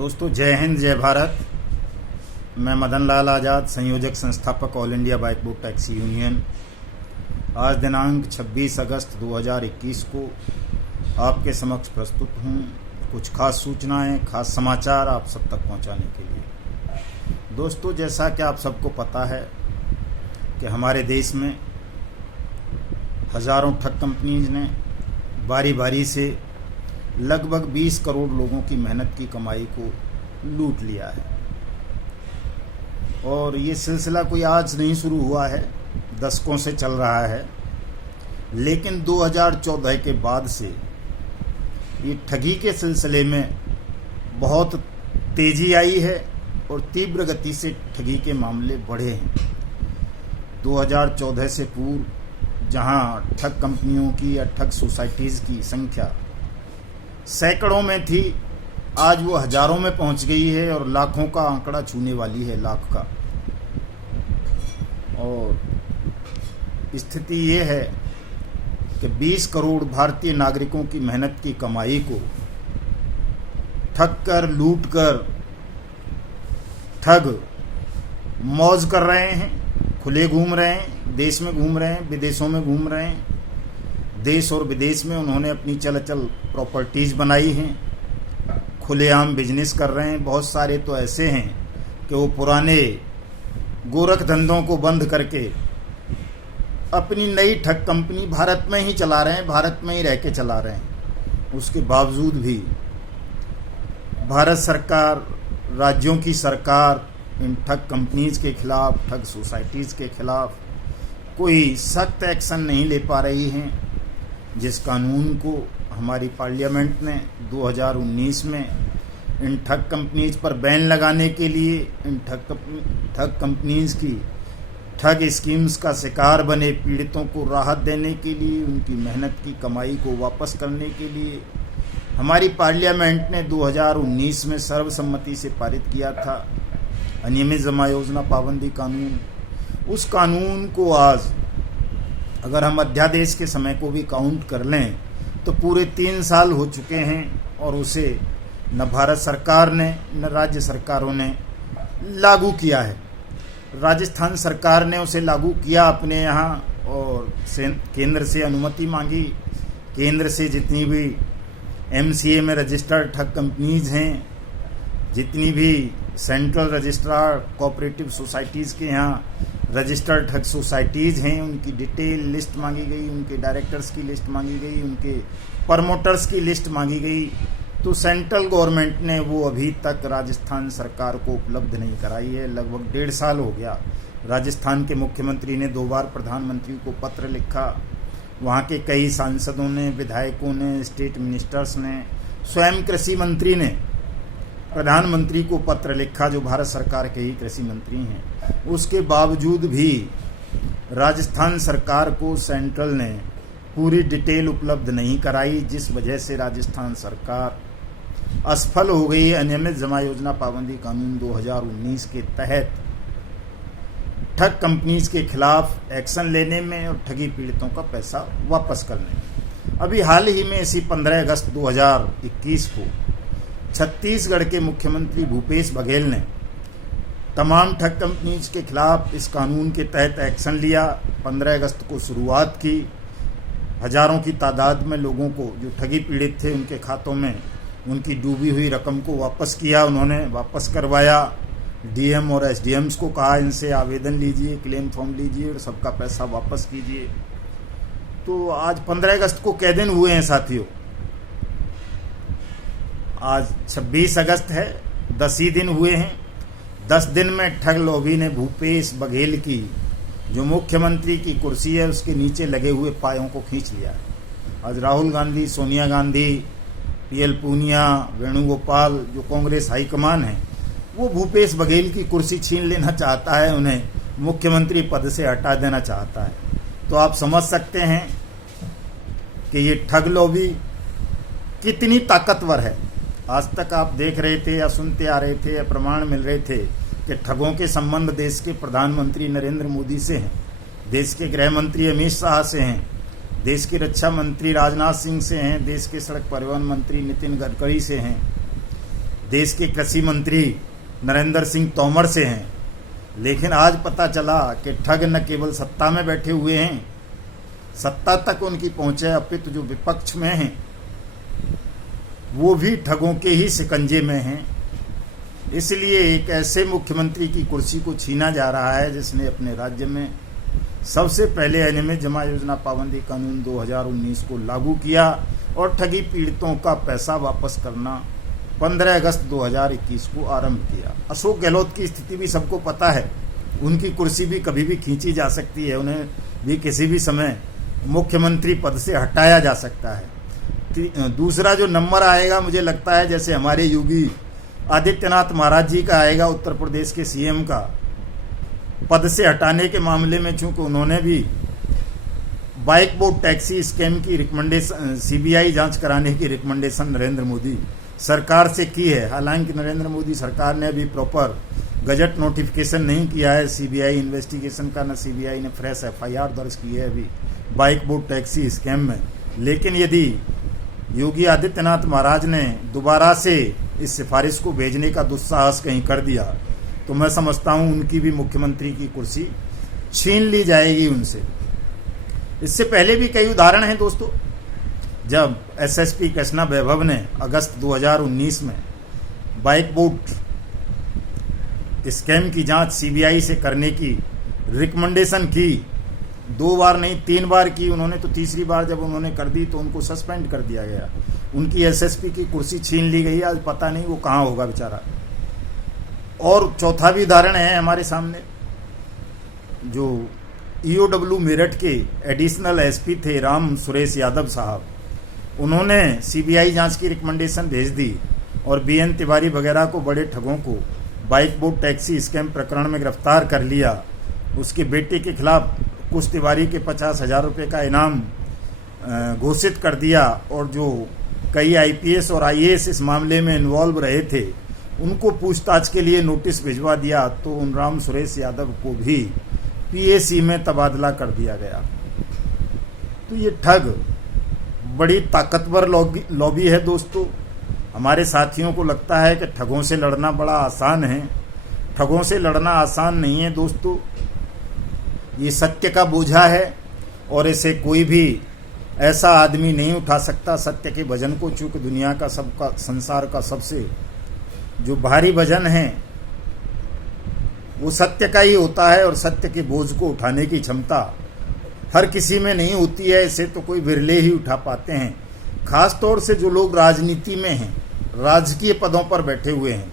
दोस्तों, जय हिंद, जय भारत। मैं मदन लाल आज़ाद, संयोजक संस्थापक all India bike book taxi union. आज दिनांक 26 अगस्त 2021 को आपके समक्ष प्रस्तुत हूँ कुछ खास सूचनाएं, खास समाचार आप सब तक पहुँचाने के लिए। दोस्तों, जैसा कि आप सबको पता है कि हमारे देश में हज़ारों ठग कंपनीज ने बारी बारी से लगभग 20 करोड़ लोगों की मेहनत की कमाई को लूट लिया है। और ये सिलसिला कोई आज नहीं शुरू हुआ है, दशकों से चल रहा है। लेकिन 2014 के बाद से ये ठगी के सिलसिले में बहुत तेजी आई है और तीव्र गति से ठगी के मामले बढ़े हैं। 2014 से पूर्व जहां ठग कंपनियों की या ठग सोसाइटीज़ की संख्या सैकड़ों में थी, आज वो हजारों में पहुंच गई है और लाखों का आंकड़ा छूने वाली है, लाख का। और स्थिति ये है कि 20 करोड़ भारतीय नागरिकों की मेहनत की कमाई को ठग कर, लूट कर ठग मौज कर रहे हैं, खुले घूम रहे हैं, देश में घूम रहे हैं, विदेशों में घूम रहे हैं। देश और विदेश में उन्होंने अपनी चल प्रॉपर्टीज़ बनाई हैं, खुलेआम बिजनेस कर रहे हैं। बहुत सारे तो ऐसे हैं कि वो पुराने गोरख धंधों को बंद करके अपनी नई ठग कंपनी भारत में ही चला रहे हैं, भारत में ही रह के चला रहे हैं। उसके बावजूद भी भारत सरकार, राज्यों की सरकार इन ठग कंपनीज के खिलाफ, ठग सोसाइटीज़ के खिलाफ कोई सख्त एक्शन नहीं ले पा रही हैं। जिस कानून को हमारी पार्लियामेंट ने 2019 में इन ठग कंपनीज पर बैन लगाने के लिए, इन ठग कंपनीज की ठग स्कीम्स का शिकार बने पीड़ितों को राहत देने के लिए, उनकी मेहनत की कमाई को वापस करने के लिए हमारी पार्लियामेंट ने 2019 में सर्वसम्मति से पारित किया था अनियमित जमा योजना पाबंदी कानून। उस कानून को आज अगर हम अध्यादेश के समय को भी काउंट कर लें तो पूरे 3 साल हो चुके हैं और उसे न भारत सरकार ने न राज्य सरकारों ने लागू किया है। राजस्थान सरकार ने उसे लागू किया अपने यहाँ और केंद्र से अनुमति मांगी। केंद्र से जितनी भी MCA में रजिस्टर्ड ठग कंपनीज हैं, जितनी भी सेंट्रल रजिस्ट्रार कोऑपरेटिव सोसाइटीज़ के यहाँ रजिस्टर्ड ठग सोसाइटीज़ हैं, उनकी डिटेल लिस्ट मांगी गई, उनके डायरेक्टर्स की लिस्ट मांगी गई, उनके प्रमोटर्स की लिस्ट मांगी गई। तो सेंट्रल गवर्नमेंट ने वो अभी तक राजस्थान सरकार को उपलब्ध नहीं कराई है। लगभग 1.5 साल हो गया। राजस्थान के मुख्यमंत्री ने 2 बार प्रधानमंत्री को पत्र लिखा, वहाँ के कई सांसदों ने, विधायकों ने, स्टेट मिनिस्टर्स ने, स्वयं कृषि मंत्री ने प्रधानमंत्री को पत्र लिखा, जो भारत सरकार के ही कृषि मंत्री हैं। उसके बावजूद भी राजस्थान सरकार को सेंट्रल ने पूरी डिटेल उपलब्ध नहीं कराई, जिस वजह से राजस्थान सरकार असफल हो गई है अनियमित जमा योजना पाबंदी कानून 2019 के तहत ठग कंपनीज के खिलाफ एक्शन लेने में और ठगी पीड़ितों का पैसा वापस करने में। अभी हाल ही में इसी 15 अगस्त 2021 को छत्तीसगढ़ के मुख्यमंत्री भूपेश बघेल ने तमाम ठग कंपनीज के खिलाफ इस कानून के तहत एक्शन लिया। 15 अगस्त को शुरुआत की। हजारों की तादाद में लोगों को जो ठगी पीड़ित थे उनके खातों में उनकी डूबी हुई रकम को वापस किया, उन्होंने वापस करवाया। DM और SDMs को कहा, इनसे आवेदन लीजिए, क्लेम फॉर्म लीजिए और सबका पैसा वापस कीजिए। तो आज 15 अगस्त को कै दिन हुए हैं साथियों? आज 26 अगस्त है, 10 ही दिन हुए हैं। 10 दिन में ठग लॉबी ने भूपेश बघेल की जो मुख्यमंत्री की कुर्सी है उसके नीचे लगे हुए पायों को खींच लिया है। आज राहुल गांधी, सोनिया गांधी, PL पूनिया, वेणुगोपाल, जो कांग्रेस हाईकमान है, वो भूपेश बघेल की कुर्सी छीन लेना चाहता है, उन्हें मुख्यमंत्री पद से हटा देना चाहता है। तो आप समझ सकते हैं कि ये ठग लॉबी कितनी ताकतवर है। आज तक आप देख रहे थे या सुनते आ रहे थे या प्रमाण मिल रहे थे कि ठगों के संबंध देश के प्रधानमंत्री नरेंद्र मोदी से हैं, देश के गृह मंत्री अमित शाह से हैं, देश के रक्षा मंत्री राजनाथ सिंह से हैं, देश के सड़क परिवहन मंत्री नितिन गडकरी से हैं, देश के कृषि मंत्री नरेंद्र सिंह तोमर से हैं, लेकिन आज पता चला कि ठग न केवल सत्ता में बैठे हुए हैं, सत्ता तक उनकी पहुंच है, अपितु जो विपक्ष में हैं वो भी ठगों के ही शिकंजे में हैं। इसलिए एक ऐसे मुख्यमंत्री की कुर्सी को छीना जा रहा है जिसने अपने राज्य में सबसे पहले अनियमित जमा योजना पाबंदी कानून 2019 को लागू किया और ठगी पीड़ितों का पैसा वापस करना 15 अगस्त 2021 को आरंभ किया। अशोक गहलोत की स्थिति भी सबको पता है, उनकी कुर्सी भी कभी भी खींची जा सकती है, उन्हें भी किसी भी समय मुख्यमंत्री पद से हटाया जा सकता है। दूसरा जो नंबर आएगा, मुझे लगता है जैसे हमारे योगी आदित्यनाथ महाराज जी का आएगा, उत्तर प्रदेश के सीएम का पद से हटाने के मामले में, चूंकि उन्होंने भी बाइक बोर्ड टैक्सी स्कैम की रिकमेंडेशन, सीबीआई जांच कराने की रिकमेंडेशन नरेंद्र मोदी सरकार से की है। हालांकि नरेंद्र मोदी सरकार ने अभी प्रॉपर गजट नोटिफिकेशन नहीं किया है सीबीआई इन्वेस्टिगेशन का, न सीबीआई ने फ्रेश एफआईआर दर्ज की है अभी बाइक बोर्ड टैक्सी स्कैम में। लेकिन यदि योगी आदित्यनाथ महाराज ने दोबारा से इस सिफारिश को भेजने का दुस्साहस कहीं कर दिया तो मैं समझता हूं उनकी भी मुख्यमंत्री की कुर्सी छीन ली जाएगी उनसे। इससे पहले भी कई उदाहरण हैं दोस्तों। जब एसएसपी कृष्णा वैभव ने अगस्त 2019 में बाइक बोर्ड स्कैम की जांच सीबीआई से करने की रिकमेंडेशन की, 2 बार नहीं 3 बार की उन्होंने, तो तीसरी बार जब उन्होंने कर दी तो उनको सस्पेंड कर दिया गया, उनकी एसएसपी की कुर्सी छीन ली गई। आज पता नहीं वो कहाँ होगा बेचारा। और चौथा भी उदाहरण है हमारे सामने, जो ईओडब्ल्यू मेरठ के एडिशनल एसपी थे राम सुरेश यादव साहब, उन्होंने सीबीआई जांच की रिकमेंडेशन भेज दी और बीएन तिवारी वगैरह को, बड़े ठगों को बाइक बोर्ड टैक्सी स्कैम प्रकरण में गिरफ्तार कर लिया। उसके बेटे के खिलाफ कुछ तिवारी के 50,000 रुपये का इनाम घोषित कर दिया और जो कई आईपीएस और आईएएस इस मामले में इन्वॉल्व रहे थे उनको पूछताछ के लिए नोटिस भिजवा दिया, तो उन राम सुरेश यादव को भी पीएसी में तबादला कर दिया गया। तो ये ठग बड़ी ताकतवर लॉबी है दोस्तों। हमारे साथियों को लगता है कि ठगों से लड़ना बड़ा आसान है, ठगों से लड़ना आसान नहीं है दोस्तों। ये सत्य का बोझा है और इसे कोई भी ऐसा आदमी नहीं उठा सकता सत्य के वजन को, चूंकि दुनिया का सबका, संसार का सबसे जो भारी वजन है वो सत्य का ही होता है और सत्य के बोझ को उठाने की क्षमता हर किसी में नहीं होती है। इसे तो कोई विरले ही उठा पाते हैं। खास तौर से जो लोग राजनीति में हैं, राजकीय पदों पर बैठे हुए हैं,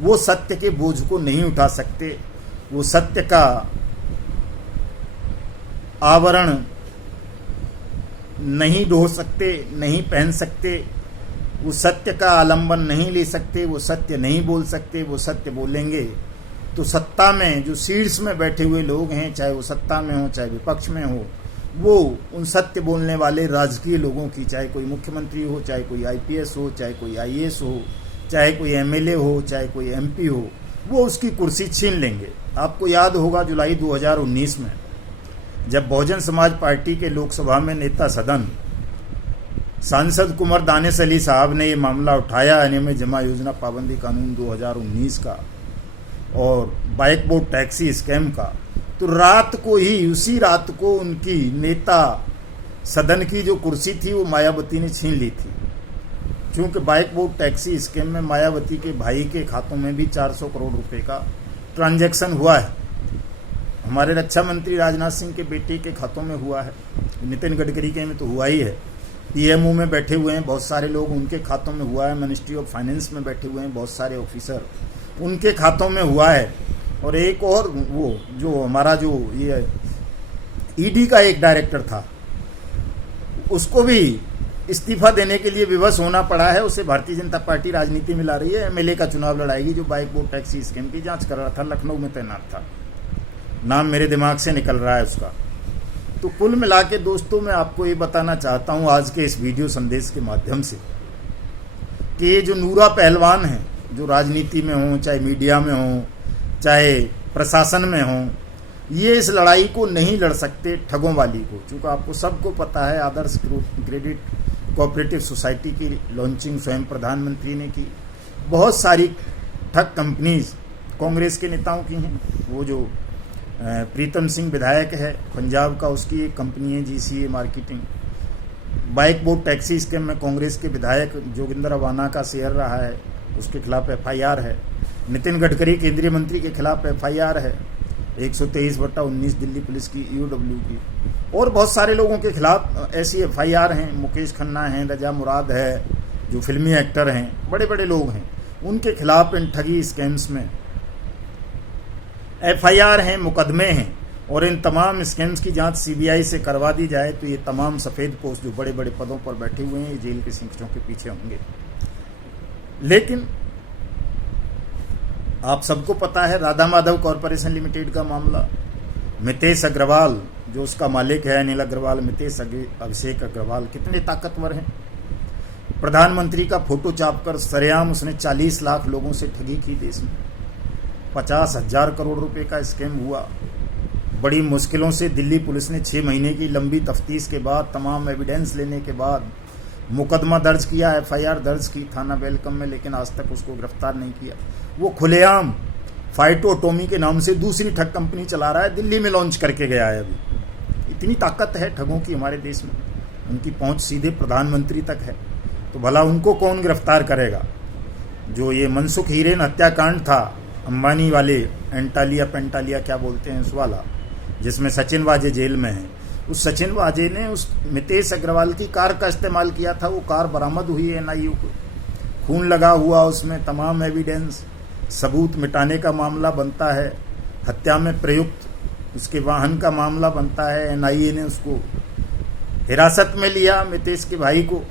वो सत्य के बोझ को नहीं उठा सकते, वो सत्य का आवरण नहीं ढो सकते, नहीं पहन सकते, वो सत्य का आलंबन नहीं ले सकते, वो सत्य नहीं बोल सकते। वो सत्य बोलेंगे तो सत्ता में जो शीर्ष में बैठे हुए लोग हैं, चाहे वो सत्ता में हो चाहे विपक्ष में हो, वो उन सत्य बोलने वाले राजकीय लोगों की, चाहे कोई मुख्यमंत्री हो, चाहे कोई आईपीएस हो, चाहे कोई आईएएस हो, चाहे कोई एमएलए हो, चाहे कोई एमपी हो, वो उसकी कुर्सी छीन लेंगे। आपको याद होगा जुलाई 2019 में जब बहुजन समाज पार्टी के लोकसभा में नेता सदन सांसद कुंवर दानिश अली साहब ने ये मामला उठाया अनियमित जमा योजना पाबंदी कानून 2019 का और बाइक बोर्ड टैक्सी स्कैम का, तो रात को ही, उसी रात को उनकी नेता सदन की जो कुर्सी थी वो मायावती ने छीन ली थी। क्योंकि बाइक बोर्ड टैक्सी स्कैम में मायावती के भाई के खातों में भी 400 करोड़ रुपए का ट्रांजैक्शन हुआ है। हमारे रक्षा मंत्री राजनाथ सिंह के बेटे के खातों में हुआ है, नितिन गडकरी के में तो हुआ ही है, पीएमओ में बैठे हुए हैं बहुत सारे लोग, उनके खातों में हुआ है, मिनिस्ट्री ऑफ फाइनेंस में बैठे हुए हैं बहुत सारे ऑफिसर, उनके खातों में हुआ है। और एक और वो जो हमारा जो ये ईडी का एक डायरेक्टर था, उसको भी इस्तीफा देने के लिए विवश होना पड़ा है। उसे भारतीय जनता पार्टी राजनीति में ला रही है, एमएलए का चुनाव लड़ाएगी, जो बाइक बोर्ड टैक्सी स्कैम की जांच कर रहा था, लखनऊ में तैनात था, नाम मेरे दिमाग से निकल रहा है उसका। तो कुल मिला के दोस्तों मैं आपको ये बताना चाहता हूँ आज के इस वीडियो संदेश के माध्यम से कि ये जो नूरा पहलवान हैं, जो राजनीति में हों, चाहे मीडिया में हों, चाहे प्रशासन में हों, ये इस लड़ाई को नहीं लड़ सकते ठगों वाली को। चूँकि आपको सबको पता है आदर्श क्रेडिट कोऑपरेटिव सोसाइटी की लॉन्चिंग स्वयं प्रधानमंत्री ने की, बहुत सारी ठग कंपनीज कांग्रेस के नेताओं की हैं। वो जो प्रीतम सिंह विधायक है पंजाब का, उसकी एक कंपनी है GCA marketing. Bike boat taxi scam में कांग्रेस के विधायक जोगिंदर अवाना का शेयर रहा है, उसके खिलाफ FIR है। नितिन गडकरी केंद्रीय मंत्री के खिलाफ FIR है 123/19 दिल्ली पुलिस की EOW की। और बहुत सारे लोगों के खिलाफ ऐसी FIR हैं। मुकेश खन्ना हैं, रजा मुराद है, जो फिल्मी एक्टर हैं, बड़े बड़े लोग हैं, उनके खिलाफ इन ठगी स्कैम्स में FIR हैं, मुकदमे हैं। और इन तमाम स्कैम्स की जांच CBI से करवा दी जाए तो ये तमाम सफ़ेद पोस्ट जो बड़े बड़े पदों पर बैठे हुए हैं, ये जेल के सिंकड़ों के पीछे होंगे। लेकिन आप सबको पता है राधा माधव कॉरपोरेशन लिमिटेड का मामला, मितेश अग्रवाल जो उसका मालिक है, अनिल अग्रवाल, मितेश अभिषेक अग्रवाल कितने ताकतवर हैं। प्रधानमंत्री का फोटो छापकर सरेआम उसने 40 लाख लोगों से ठगी की देश में। 50,000 करोड़ रुपए का स्कैम हुआ। बड़ी मुश्किलों से दिल्ली पुलिस ने 6 महीने की लंबी तफ्तीश के बाद, तमाम एविडेंस लेने के बाद मुकदमा दर्ज किया, FIR दर्ज की थाना वेलकम में, लेकिन आज तक उसको गिरफ्तार नहीं किया। वो खुलेआम फाइटोटोमी के नाम से दूसरी ठग कंपनी चला रहा है, दिल्ली में लॉन्च करके गया है अभी। इतनी ताकत है ठगों की हमारे देश में, उनकी पहुंच सीधे प्रधानमंत्री तक है। तो भला उनको कौन गिरफ्तार करेगा। जो ये मनसुख हीरेन हत्याकांड था, अंबानी वाले, एंटालिया पेंटालिया क्या बोलते हैं उस वाला, जिसमें सचिन वाजे जेल में है, उस सचिन वाजे ने उस मितेश अग्रवाल की कार का इस्तेमाल किया था। वो कार बरामद हुई है NIU को, खून लगा हुआ उसमें, तमाम एविडेंस सबूत मिटाने का मामला बनता है। हत्या में प्रयुक्त उसके वाहन का मामला बनता है। NIA ने उसको हिरासत में लिया, मितेश के भाई को,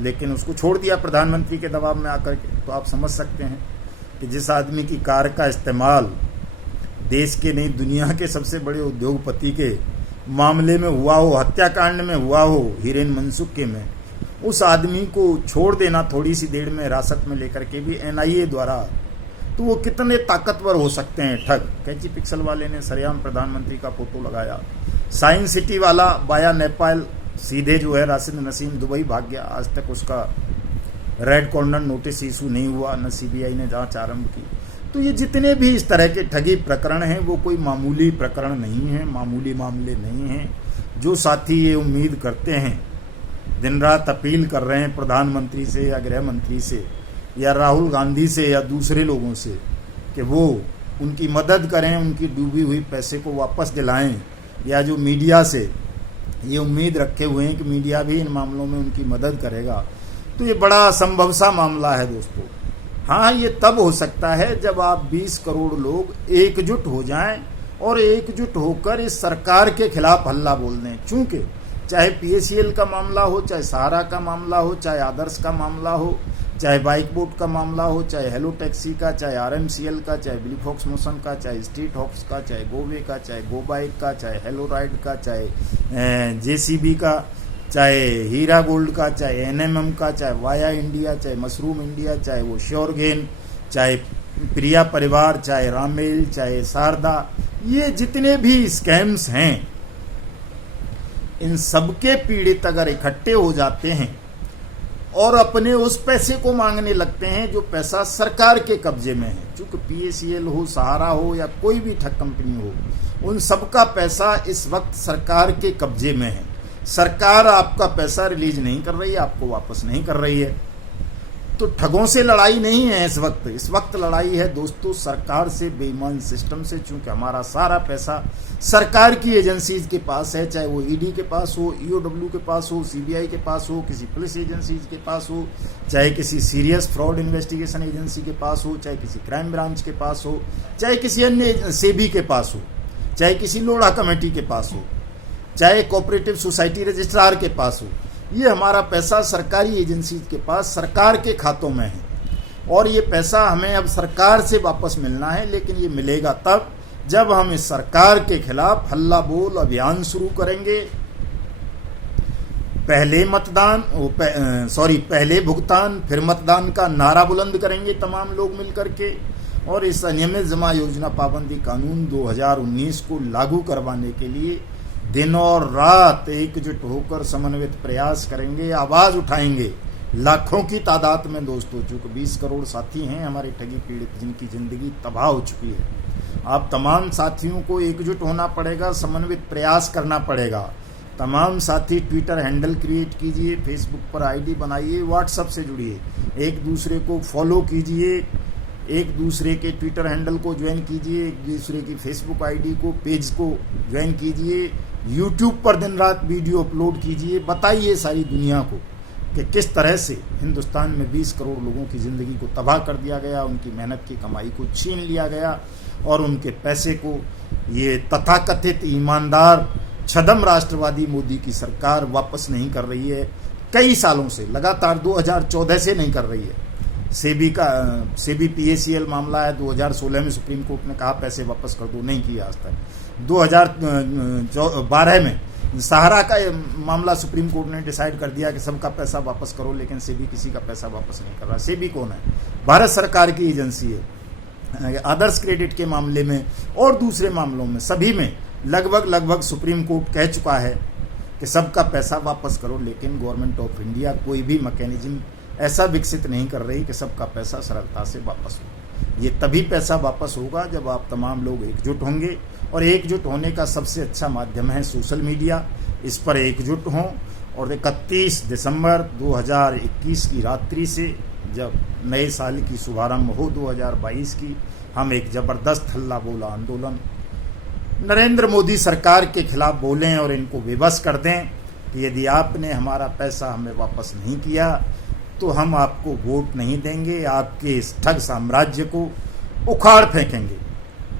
लेकिन उसको छोड़ दिया प्रधानमंत्री के दबाव में आकर के। तो आप समझ सकते हैं कि जिस आदमी की कार का इस्तेमाल देश के नहीं दुनिया के सबसे बड़े उद्योगपति के मामले में हुआ हो, हत्याकांड में हुआ हो, हीरेन मनसुख के में, उस आदमी को छोड़ देना थोड़ी सी देर में हिरासत में लेकर के भी NIA द्वारा, तो वो कितने ताकतवर हो सकते हैं ठग। कैची पिक्सल वाले ने सरेआम प्रधानमंत्री का फोटो लगाया। साइंस सिटी वाला बाया नेपाल सीधे जो है राशिद नसीम दुबई भाग गया। आज तक उसका रेड कॉर्नर नोटिस इशू नहीं हुआ, न CBI ने जांच आरंभ की। तो ये जितने भी इस तरह के ठगी प्रकरण हैं वो कोई मामूली प्रकरण नहीं है, मामूली मामले नहीं हैं। जो साथी ये उम्मीद करते हैं, दिन रात अपील कर रहे हैं प्रधानमंत्री से या गृह मंत्री से या राहुल गांधी से या दूसरे लोगों से कि वो उनकी मदद करें, उनकी डूबी हुई पैसे को वापस दिलाएं, या जो मीडिया से ये उम्मीद रखे हुए हैं कि मीडिया भी इन मामलों में उनकी मदद करेगा, तो ये बड़ा असंभव सा मामला है दोस्तों। हाँ, ये तब हो सकता है जब आप 20 करोड़ लोग एकजुट हो जाएं और एकजुट होकर इस सरकार के खिलाफ हल्ला बोल दें। चूंकि चाहे PACL का मामला हो, चाहे सहारा का मामला हो, चाहे आदर्श का मामला हो, चाहे बाइक बोट का मामला हो, चाहे हेलो टैक्सी का, चाहे RMCL का, चाहे ब्ली फॉक्स मोशन का, चाहे स्ट्रीट हॉक्स का, चाहे गोवे का, चाहे गो बाइक का, चाहे हेलो राइड का, चाहे JCB का, चाहे हीरा गोल्ड का, चाहे NMM का, चाहे वाया इंडिया, चाहे मशरूम इंडिया, चाहे वो श्योर गेन, चाहे प्रिया परिवार, चाहे रामेल, चाहे शारदा, ये जितने भी स्कैम्स हैं, इन सबके पीड़ित अगर इकट्ठे हो जाते हैं और अपने उस पैसे को मांगने लगते हैं जो पैसा सरकार के कब्जे में है, चूंकि PACL हो, सहारा हो या कोई भी ठग कंपनी हो, उन सबका पैसा इस वक्त सरकार के कब्जे में है। सरकार आपका पैसा रिलीज नहीं कर रही है, आपको वापस नहीं कर रही है। तो ठगों से लड़ाई नहीं है इस वक्त लड़ाई है दोस्तों सरकार से, बेईमान सिस्टम से। चूंकि हमारा सारा पैसा सरकार की एजेंसीज के पास है, चाहे वो ED के पास हो, EOW के पास हो, CBI के पास हो, किसी पुलिस एजेंसीज के पास हो, चाहे किसी सीरियस फ्रॉड इन्वेस्टिगेशन एजेंसी के पास हो, चाहे किसी क्राइम ब्रांच के पास हो, चाहे किसी अन्य SEBI के पास हो, चाहे किसी लोढ़ा कमेटी के पास हो, चाहे कोऑपरेटिव सोसाइटी रजिस्ट्रार के पास हो। ये हमारा पैसा सरकारी एजेंसी के पास, सरकार के खातों में है, और ये पैसा हमें अब सरकार से वापस मिलना है। लेकिन ये मिलेगा तब जब हम इस सरकार के खिलाफ हल्ला बोल अभियान शुरू करेंगे। पहले भुगतान फिर मतदान का नारा बुलंद करेंगे तमाम लोग मिलकर के, और इस अनियमित जमा योजना पाबंदी कानून 2019 को लागू करवाने के लिए दिन और रात एकजुट होकर समन्वित प्रयास करेंगे, आवाज उठाएंगे लाखों की तादाद में दोस्तों, चूँकि 20 करोड़ साथी हैं हमारे ठगी पीड़ित, जिनकी ज़िंदगी तबाह हो चुकी है। आप तमाम साथियों को एकजुट होना पड़ेगा, समन्वित प्रयास करना पड़ेगा। तमाम साथी ट्विटर हैंडल क्रिएट कीजिए, फेसबुक पर आईडी बनाइए, व्हाट्सएप से जुड़िए, एक दूसरे को फॉलो कीजिए, एक दूसरे के ट्विटर हैंडल को ज्वाइन कीजिए, एक दूसरे की फेसबुक आईडी को, पेज को ज्वाइन कीजिए, यूट्यूब पर दिन रात वीडियो अपलोड कीजिए। बताइए सारी दुनिया को कि किस तरह से हिंदुस्तान में 20 करोड़ लोगों की ज़िंदगी को तबाह कर दिया गया, उनकी मेहनत की कमाई को छीन लिया गया और उनके पैसे को ये तथाकथित ईमानदार छदम राष्ट्रवादी मोदी की सरकार वापस नहीं कर रही है। कई सालों से लगातार 2014 से नहीं कर रही है। सेबी PACL मामला है, 2016 में सुप्रीम कोर्ट ने कहा पैसे वापस कर दो, नहीं किया आज तक। 2012 में सहारा का मामला सुप्रीम कोर्ट ने डिसाइड कर दिया कि सबका पैसा वापस करो, लेकिन सेबी किसी का पैसा वापस नहीं कर रहा। सेबी कौन है? भारत सरकार की एजेंसी है। आदर्श क्रेडिट के मामले में और दूसरे मामलों में सभी में लगभग सुप्रीम कोर्ट कह चुका है कि सबका पैसा वापस करो, लेकिन गवर्नमेंट ऑफ इंडिया कोई भी मैकेनिज्म ऐसा विकसित नहीं कर रही कि सबका पैसा सरलता से वापस हो। ये तभी पैसा वापस होगा जब आप तमाम लोग एकजुट होंगे, और एकजुट होने का सबसे अच्छा माध्यम है सोशल मीडिया। इस पर एकजुट हों और 31 दिसंबर 2021 की रात्रि से, जब नए साल की शुभारंभ हो 2022 की, हम एक ज़बरदस्त हल्ला बोला आंदोलन नरेंद्र मोदी सरकार के खिलाफ बोलें और इनको विवश कर दें कि यदि आपने हमारा पैसा हमें वापस नहीं किया तो हम आपको वोट नहीं देंगे, आपके इस ठग साम्राज्य को उखाड़ फेंकेंगे।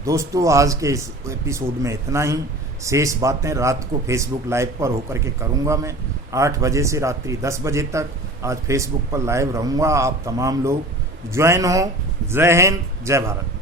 दोस्तों, आज के इस एपिसोड में इतना ही। शेष बातें रात को फेसबुक लाइव पर होकर के करूंगा मैं 8 बजे से रात्रि 10 बजे तक। आज फेसबुक पर लाइव रहूंगा, आप तमाम लोग ज्वाइन हो। जय हिंद, जय भारत।